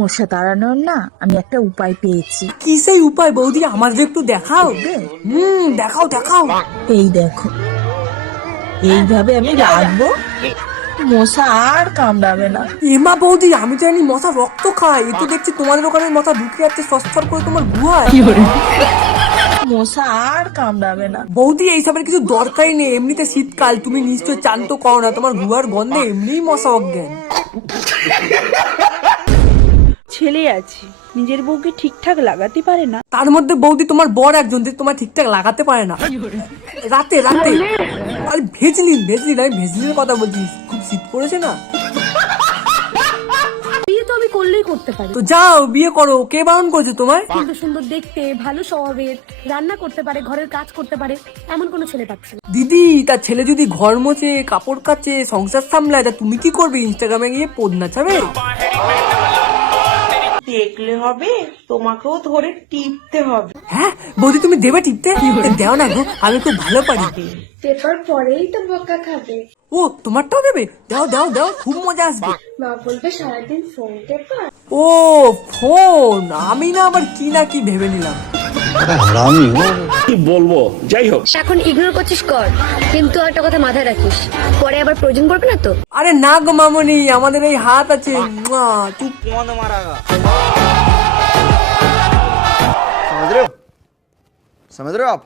মশা তাড়ানোর না আমি একটা উপায় পেয়েছি। কি সেই উপায় বৌদি, আমার যে একটু দেখাও। দেখাও দেখাও। এই দেখো, এইভাবে আমি রাখবো, মশা আর কামড়াবে না। এমা বৌদি, আমি তো জানি মশা রক্ত খায়, এ তো দেখছি তোমাদের ওখানে মশা ঢুকে যাচ্ছে সস্তার করে তোমার গুহায়। মশা আর কামড়াবে না। বৌদি এইসবের কিছু দরকারই নেই, এমনিতে শীতকাল, তুমি নিশ্চয় চান তো করো না, তোমার গুহার গন্ধে এমনিই মশা অজ্ঞান। ছেলে আছে, নিজের বউকে ঠিকঠাক লাগাতে পারে না। তার মধ্যে বৌদি তোমার বর একজন যে তোমার ঠিকঠাক লাগাতে পারে না। রাতে রাতে আরে ভেজলিন আমি ভেজলিনের কথা বলছি, খুব শীত পড়েছে না। বিয়ে তো আমি করলেই করতে পারি, তো যাও বিয়ে করো, কে বারণ করেছে তোমায়? সুন্দর সুন্দর দেখতে, ভালো স্বভাবের, রান্না করতে পারে, ঘরের কাজ করতে পারে, এমন কোনো ছেলে পাচ্ছি না। দিদি, তার ছেলে যদি ঘর মোছে, কাপড় কাচে, সংসার সামলায়, তা তুমি কি করবে? ইনস্টাগ্রামে গিয়ে পোদ নাচাবে? দেখলে হবে, তোমাকেও ধরে টিপতে হবে। হ্যাঁ বৌদি, তুমি দেবে টিপতে? দেও না গো, আমি খুব ভালো পারি। পেপার পরেই তো বকা খাবে, ও তোমারটাও দেবে? দাও দাও দাও, খুব মজা আসবে। মা বলবে সারাদিন ফোন টেপা। ও ফোন, আমি না আবার কি না কি ভেবে নিলাম। কি বলবো, যাই হোক। এখন ইগনোর করছিস কর, কিন্তু একটা কথা মাথায় রাখিস, পরে আবার প্রয়োজন পড়বে না তো। আরে না গো মামনি, আমাদের এই হাত আছে। চুপ। समझ रहे हो आप?